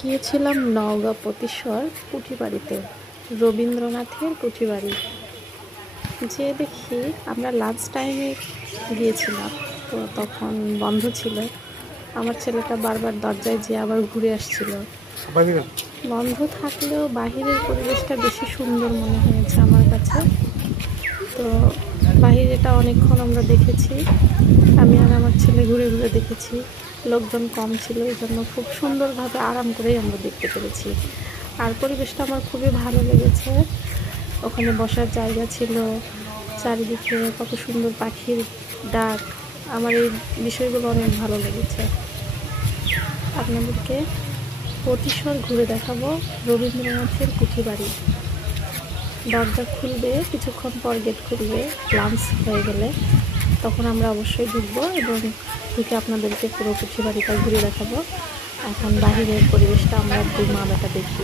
গিয়েছিলাম নওগাঁ পতিশ্বর কুঠিবাড়িতে, রবীন্দ্রনাথের কুঠিবাড়ি। যে দেখি আমরা লাঞ্চ টাইমে গিয়েছিলাম, তো তখন বন্ধ ছিল। আমার ছেলেটা বারবার দরজায় যেয়ে আবার ঘুরে আসছিল। বন্ধ থাকলেও বাহিরের পরিবেশটা বেশি সুন্দর মনে হয়েছে আমার কাছে। তো বাহিরেটা অনেকক্ষণ আমরা দেখেছি, আমি আর আমার ছেলে ঘুরে ঘুরে দেখেছি। লোকজন কম ছিল, এই জন্য খুব সুন্দরভাবে আরাম করেই আমরা দেখতে পেরেছি। আর পরিবেশটা আমার খুবই ভালো লেগেছে। ওখানে বসার জায়গা ছিল, চারিদিকে কত সুন্দর পাখির ডাক। আমার এই বিষয়গুলো অনেক ভালো লেগেছে। আপনাদেরকে পতিশ্বর ঘুরে দেখাবো, রবীন্দ্রনাথের কুঠিবাড়ি। দরজা খুলবে, কিছুক্ষণ পর গেট খুলবে, লাঞ্চ হয়ে গেলে তখন আমরা অবশ্যই ঢুকবো এবং ঢুকে আপনাদেরকে পুরো কুঠিবাড়িটা ঘুরে দেখাবো। এখন বাহিরের পরিবেশটা আমরা দুই মা বেটা দেখি।